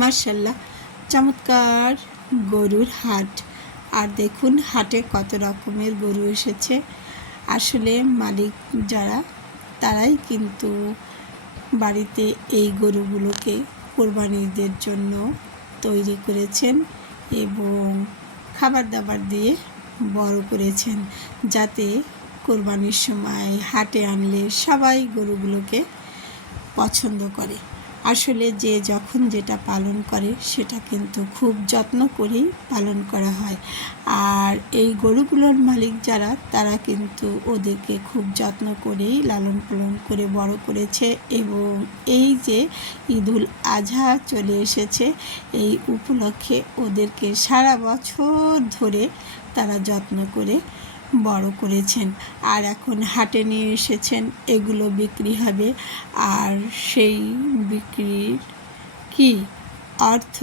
মাশাআল্লাহ, চমৎকার গরুর হাট। আর দেখুন হাটে কত রকমের গরু এসেছে। আসলে মালিক যারা তারাই কিন্তু বাড়িতে এই গরুগুলোকে কোরবানিদের জন্য তৈরি করেছেন এবং খাবার দাবার দিয়ে বড় করেছেন, যাতে কোরবানির সময় হাটে আনলে সবাই গরুগুলোকে পছন্দ করে। আসলে যে যখন যেটা পালন করে সেটা কিন্তু খুব যত্ন করেই পালন করা হয়। আর এই গরুগুলোর মালিক যারা তারা কিন্তু ওদেরকে খুব যত্ন করেই লালন পালন করে বড় করেছে এবং এই যে ঈদুল আজহা চলে এসেছে, এই উপলক্ষে ওদেরকে সারা বছর ধরে তারা যত্ন করে বড় করেছেন। আর এখন হাটে নিয়ে এসেছেন, এগুলো বিক্রি হবে। আর সেই বিক্রির কি অর্থ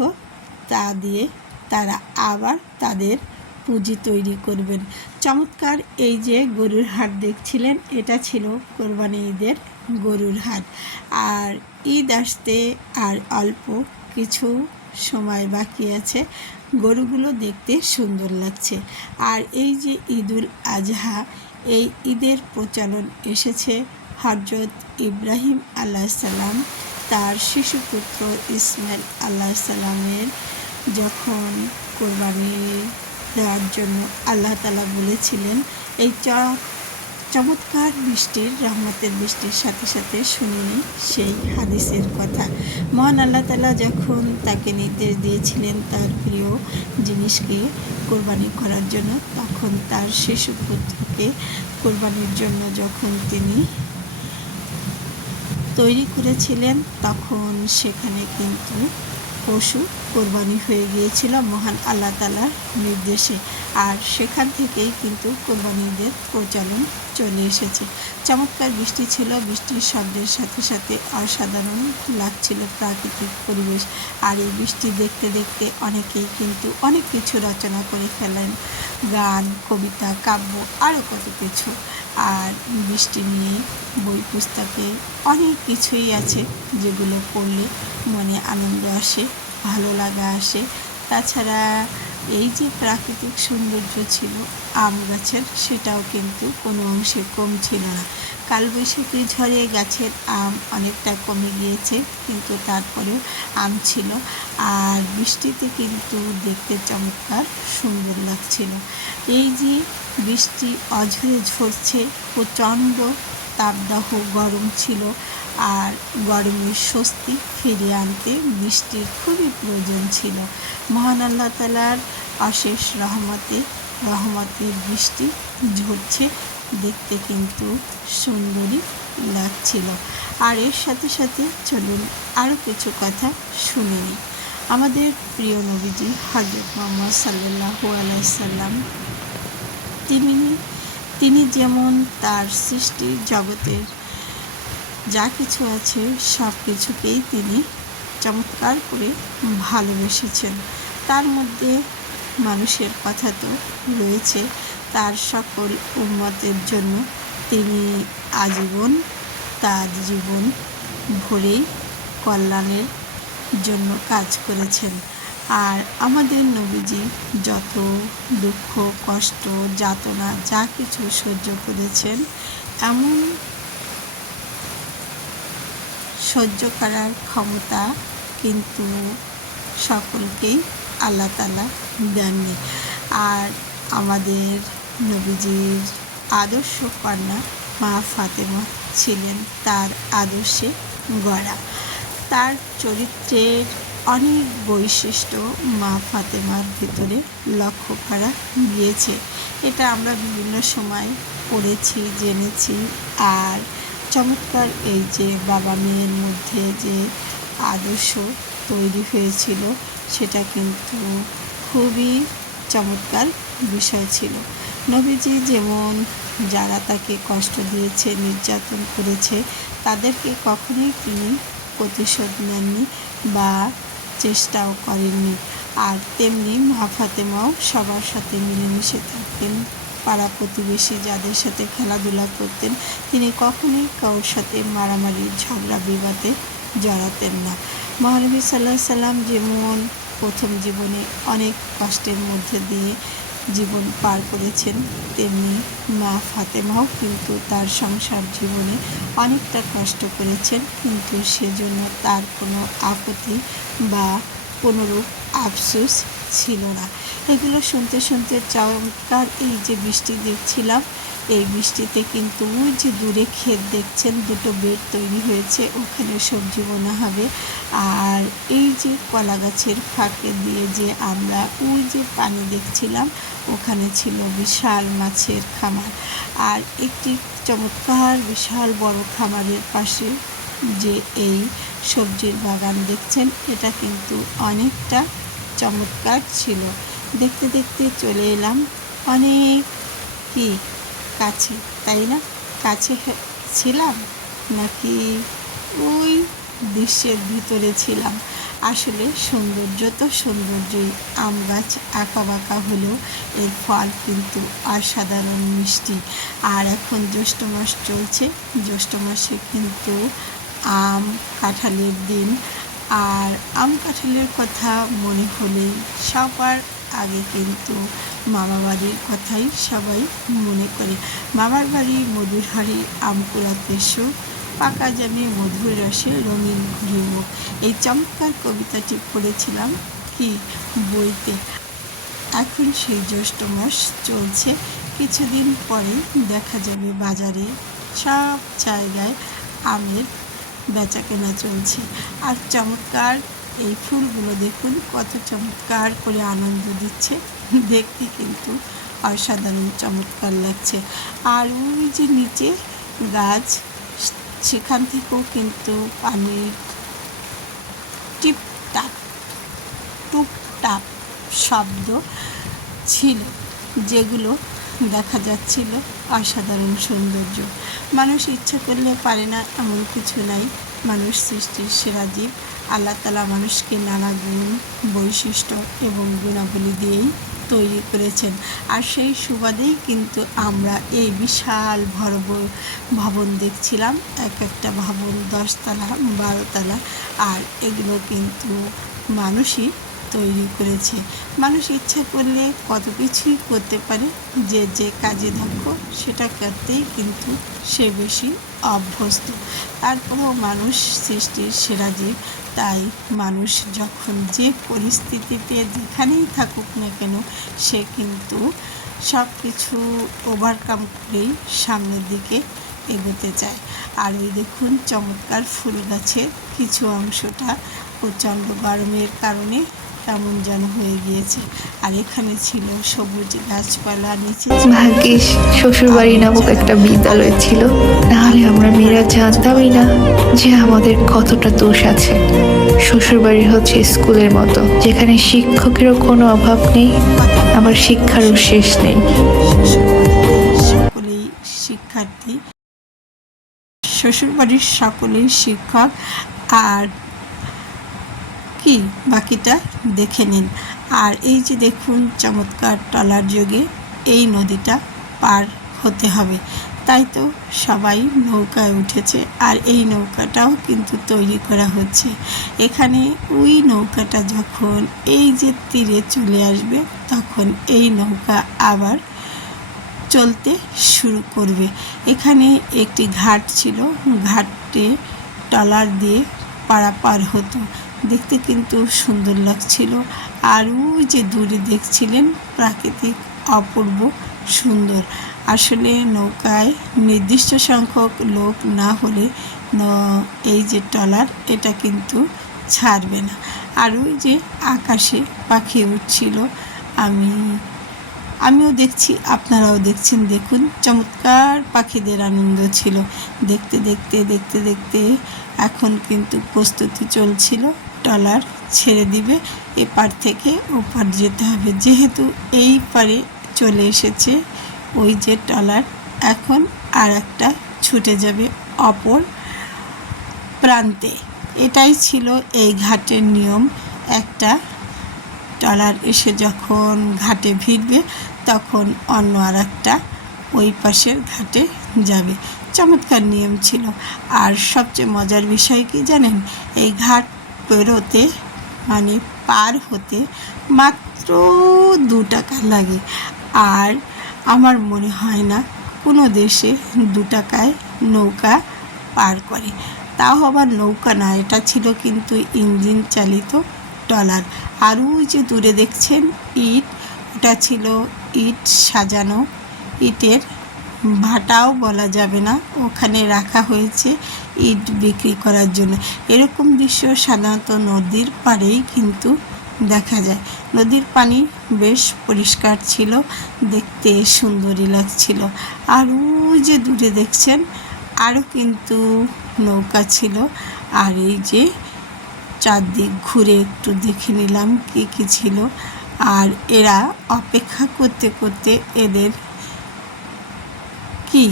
তা দিয়ে তারা আবার তাদের পুঁজি তৈরি করবেন। চমৎকার এই যে গরুর হাট দেখছিলেন, এটা ছিল কোরবানি ঈদের গরুর হাট। আর ঈদ আসতে আর অল্প কিছু সময় বাকি আছে। গরুগুলো দেখতে সুন্দর লাগছে। আর এই যে ঈদুল আজহা, এই ঈদের প্রচলন এসেছে হজরত ইব্রাহিম আলাইহিসসালাম তার শিশুপুত্র ইসমাইল আলাইহিসসালামের যখন কোরবানি দেওয়ার জন্য আল্লাহ তাআলা বলেছিলেন। এই চমৎকার বৃষ্টির রহমতের বৃষ্টির সাথে সাথে শুনিনি সেই হাদিসের কথা। মহান আল্লাহ তাআলা যখন তাকে নির্দেশ দিয়েছিলেন তার প্রিয় জিনিসকে কোরবানি করার জন্য, তখন তার শিশুপুত্রকে কোরবানির জন্য যখন তিনি তৈরি করেছিলেন, তখন সেখানে কিন্তু পশু কোরবানি হয়ে গিয়েছিল মহান আল্লাহ তাআলার নির্দেশে। আর সেখান থেকেই কিন্তু কোরবানিদের প্রচলন চলে এসেছে। চমৎকার বৃষ্টি ছিল, বৃষ্টির শব্দের সাথে সাথে অসাধারণ লাগছিল প্রাকৃতিক পরিবেশ। আর এই বৃষ্টি দেখতে দেখতে অনেকেই কিন্তু অনেক কিছু রচনা করে ফেলেন, গান, কবিতা, কাব্য, আরও কত কিছু। আর বৃষ্টি নিয়ে বই পুস্তকে অনেক কিছুই আছে যেগুলো পড়লে মনে আনন্দ আসে, ভালো লাগা আসে। তাছাড়া এই যে প্রাকৃতিক সৌন্দর্য ছিল আম গাছের, সেটাও কিন্তু কোনো অংশে কম ছিল না। কালবৈশাখী ঝড়ে গাছের আম অনেকটা কমে গিয়েছে, কিন্তু তারপরেও আম ছিল। আর বৃষ্টিতে কিন্তু দেখতে চমৎকার সুন্দর লাগছিল। এই যে বৃষ্টি অঝরে ঝরছে, প্রচণ্ড তাপদাহ গরম ছিল। আর গরমের স্বস্তি ফিরিয়ে আনতে বৃষ্টির খুবই প্রয়োজন ছিল। মহান আল্লাহ তাআলার অশেষ রহমতের বৃষ্টি ঝরছে, দেখতে কিন্তু সুন্দরই লাগছিল। আর এর সাথে সাথে চলুন আরও কিছু কথা শুনে নিই। আমাদের প্রিয় নবীজি হযরত মুহাম্মদ সাল্লাল্লাহু আলাইহি সাল্লাম, তিনি যেমন তার সৃষ্টির জগতের যা কিছু আছে সব কিছুকেই তিনি চমৎকার করে ভালোবেসেছেন। তার মধ্যে মানুষের কথা তো রয়েছে। তার সকল উম্মতের জন্য তিনি আজীবন তার জীবন ভরেই কল্যাণের জন্য কাজ করেছেন। আর আমাদের নবীজি যত দুঃখ, কষ্ট, যাতনা যা কিছু সহ্য করেছেন, এমন সহ্য করার ক্ষমতা কিন্তু সকলকেই আল্লাহ তাআলা দেননি। আর আমাদের নবীজির আদর্শ কন্যা মা ফাতেমা ছিলেন তার আদর্শে গড়া। তার চরিত্রের অনেক বৈশিষ্ট্য মা ফাতেমার ভিতরে লক্ষ্য করা গিয়েছে। এটা আমরা বিভিন্ন সময় পড়েছি, জেনেছি। আর চমৎকার এই যে বাবা মেয়ের মধ্যে যে আদর্শ তৈরি হয়েছিল, সেটা কিন্তু খুবই চমৎকার বিষয় ছিল। নবীজি যেমন যারা তাকে কষ্ট দিয়েছে, নির্যাতন করেছে, তাদেরকে কখনোই তিনি প্রতিশোধ নেননি বা চেষ্টাও করেননি। আর তেমনি মা ফাতেমাও সবার সাথে মিলেমিশে থাকতেন। পাড়া প্রতিবেশী যাদের সাথে খেলাধুলা করতেন, তিনি কখনোই কারোর সাথে মারামারি, ঝগড়া বিবাদে জড়াতেন না। মহানবী সাল্লাল্লাহু আলাইহি সাল্লাম যেমন প্রথম জীবনে অনেক কষ্টের মধ্যে দিয়ে জীবন পার করেছেন, তেমনি মা ফাতেমাও কিন্তু তার সংসার জীবনে অনেকটা কষ্ট করেছেন, কিন্তু সেজন্য তার কোনো আপত্তি বা কোনোরূপ আফসোস ছিল না। এগুলো শুনতে শুনতে চমৎকার এই যে বৃষ্টি দেখছিলাম, এই বৃষ্টিতে কিন্তু ওই যে দূরে ক্ষেত দেখছেন, দুটো বেড তৈরি হয়েছে, ওখানে সবজি বোনা হবে। আর এই যে কলা গাছের ফাঁকে দিয়ে যে আমরা ওই যে পানি দেখছিলাম, ওখানে ছিল বিশাল মাছের খামার। আর একটি চমৎকার বিশাল বড় খামারের পাশে যে এই সবজির বাগান দেখছেন, এটা কিন্তু অনেকটা চমৎকার ছিল। দেখতে দেখতে চলে এলাম অনেক কি কাছে, তাই না? কাছে ছিলাম নাকি ওই দৃশ্যের ভিতরে ছিলাম? আসলে সৌন্দর্য তো সৌন্দর্যই। আম গাছ আঁকা বাঁকা হলেও এর ফল কিন্তু অসাধারণ মিষ্টি। আর এখন জ্যৈষ্ঠ মাস চলছে, জ্যৈষ্ঠ মাসে কিন্তু আম কাঁঠালের দিন। আর আম কাঁঠালের কথা মনে হলেই সবার আগে কিন্তু মামা বাড়ির কথাই সবাই মনে করে। মামার বাড়ি মধুর হাড়ি আম কুড়াতে সুখ, পাকা জামে মধুর রসে রঙিন ঘুরে মুখ। এই চমৎকার কবিতাটি পড়েছিলাম কি বইতে। এখন সেই জ্যৈষ্ঠ মাস চলছে, কিছুদিন পরে দেখা যাবে বাজারে সব জায়গায় আমের বেচা কেনা চলছে। আর চমৎকার এই ফুলগুলো দেখুন কত চমৎকার করে আনন্দ দিচ্ছে, দেখতে কিন্তু অসাধারণ চমৎকার লাগছে। আর ওই যে নিচে গাছ, সেখান থেকেও কিন্তু পানির টিপটাপ টুপটাপ শব্দ ছিল, যেগুলো দেখা যাচ্ছিল অসাধারণ সৌন্দর্য। মানুষ ইচ্ছা করলে পারে না এমন কিছু নাই। মানুষ সৃষ্টির সেরা জীব। আল্লাহ তাআলা মানুষকে নানা গুণ, বৈশিষ্ট্য এবং গুণাবলী দিয়েই তৈরি করেছেন। আর সেই সুবাদেই কিন্তু আমরা এই বিশাল ভবন দেখছিলাম, এক একটা ভবন 10 তলা 12 তলা। আর এগুলো কিন্তু মানুষই তৈরি করেছে। মানুষ ইচ্ছা করলে কত কিছুই করতে পারে। যে যে কাজে দক্ষ সেটা করতেই কিন্তু সে বেশি অভ্যস্ত। তারপরেও মানুষ সৃষ্টির সেরা জীব। তাই মানুষ যখন যে পরিস্থিতিতে যেখানেই থাকুক না কেন, সে কিন্তু সব কিছু ওভারকাম করেই সামনের দিকে এগোতে চায়। আর ওই দেখুন চমৎকার ফুল গাছের কিছু অংশটা প্রচণ্ড গরমের কারণে কেমন যেন হয়ে গিয়েছে। আর এখানে ছিল সবুজ গাছপালা, নিচে ভাগ্যিস শ্বশুরবাড়ি নামক একটা বিদ্যালয় ছিল, নাহলে আমরা মেয়েরা জানতামই না যে আমাদের কতটা দোষ আছে। শ্বশুরবাড়ি হচ্ছে স্কুলের মতো, যেখানে শিক্ষকেরও কোনো অভাব নেই, আবার শিক্ষারও শেষ নেই। সকলেই শিক্ষার্থী, শ্বশুরবাড়ির সকলেই শিক্ষক। আর কি বাকিটা দেখে নিন। আর এই যে দেখুন চমৎকার ট্রলার যোগে এই নদীটা পার হতে হবে, তাই তো সবাই নৌকায় উঠেছে। আর এই নৌকাটাও কিন্তু তৈরি করা হচ্ছে। এখানে ওই নৌকাটা যখন এই যে তীরে চলে আসবে, তখন এই নৌকা আবার চলতে শুরু করবে। এখানে একটি ঘাট ছিল, ঘাটে ট্রলার দিয়ে পারাপার হতো, দেখতে কিন্তু সুন্দর লাগছিল। আর ওই যে দূরে দেখছিলেন প্রাকৃতিক অপূর্ব সুন্দর। আসলে নৌকায় নির্দিষ্ট সংখ্যক লোক না হলে এই যে ট্রলার, এটা কিন্তু ছাড়বে না। আর ওই যে আকাশে পাখি উঠছিল, আমিও দেখছি, আপনারাও দেখছেন। দেখুন চমৎকার পাখিদের আনন্দ ছিল। দেখতে দেখতে দেখতে দেখতে এখন কিন্তু প্রস্তুতি চলছিল, ট্রলার ছেড়ে দিবে, এপার থেকে ওপার যেতে হবে। যেহেতু এই পারে চলে এসেছে ওই যে ট্রলার, এখন আর একটা ছুটে যাবে অপর প্রান্তে। এটাই ছিল এই ঘাটের নিয়ম। একটা ট্রলার এসে যখন ঘাটে ভিড়বে, তখন অন্য আর একটা ওই পাশের ঘাটে যাবে। চমৎকার নিয়ম ছিল। আর সবচেয়ে মজার বিষয় কি জানেন, এই ঘাট পেরোতে মানে পার হতে মাত্র 2 টাকা লাগে। আর আমার মনে হয় না কোনো দেশে 2 টাকায় নৌকা পার করে। তাও আবার নৌকা না, এটা ছিল কিন্তু ইঞ্জিন চালিত ট্রলার। আর ওই যে দূরে দেখছেন ইট, ওটা ছিল ইট সাজানো, ইটের ভাটাও বলা যাবে না, ওখানে রাখা হয়েছে ইট বিক্রি করার জন্য। এরকম দৃশ্য সাধারণত নদীর পাড়েই কিন্তু দেখা যায়। নদীর পানি বেশ পরিষ্কার ছিল, দেখতে সুন্দরই লাগছিল। আর ওই যে দূরে দেখছেন আরও কিন্তু নৌকা ছিল। আর এই যে চারদিক ঘুরে একটু দেখে নিলাম কী কী ছিল। আর এরা অপেক্ষা করতে করতে এদের কি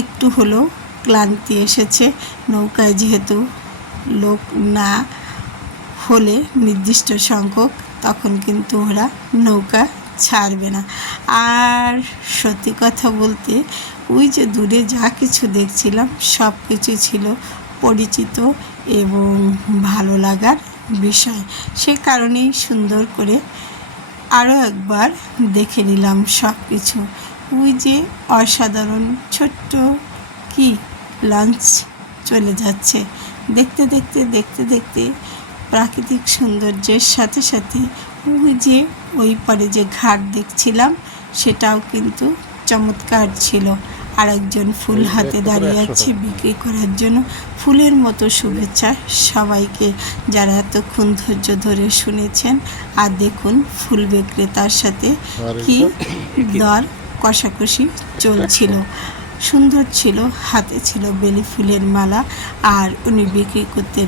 একটু হলেও ক্লান্তি এসেছে। নৌকায় যেহেতু লোক না হলে নির্দিষ্ট সংখ্যক, তখন কিন্তু ওরা নৌকা ছাড়বে না। আর সত্যি কথা বলতে ওই যে দূরে যা কিছু দেখছিলাম সব কিছু ছিল পরিচিত এবং ভালো লাগার বিষয়। সে কারণেই সুন্দর করে আরও একবার দেখে নিলাম সব কিছু। ওই যে অসাধারণ ছোট্ট কি লঞ্চ চলে যাচ্ছে। দেখতে দেখতে দেখতে দেখতে প্রাকৃতিক সৌন্দর্যের সাথে সাথে ওই যে ওই পারে যে ঘাট দেখছিলাম সেটাও কিন্তু চমৎকার ছিল। আর একজন ফুল হাতে দাঁড়িয়ে আছে বিক্রি করার জন্য। ফুলের মতো শুভেচ্ছা সবাইকে যারা এতক্ষণ ধৈর্য ধরে শুনেছেন। আর দেখুন ফুল বিক্রেতার সাথে কি দর কষাকষি চলছিল। সুন্দর ছিল, হাতে ছিল বেলি ফুলের মালা, আর উনি বিক্রি করতে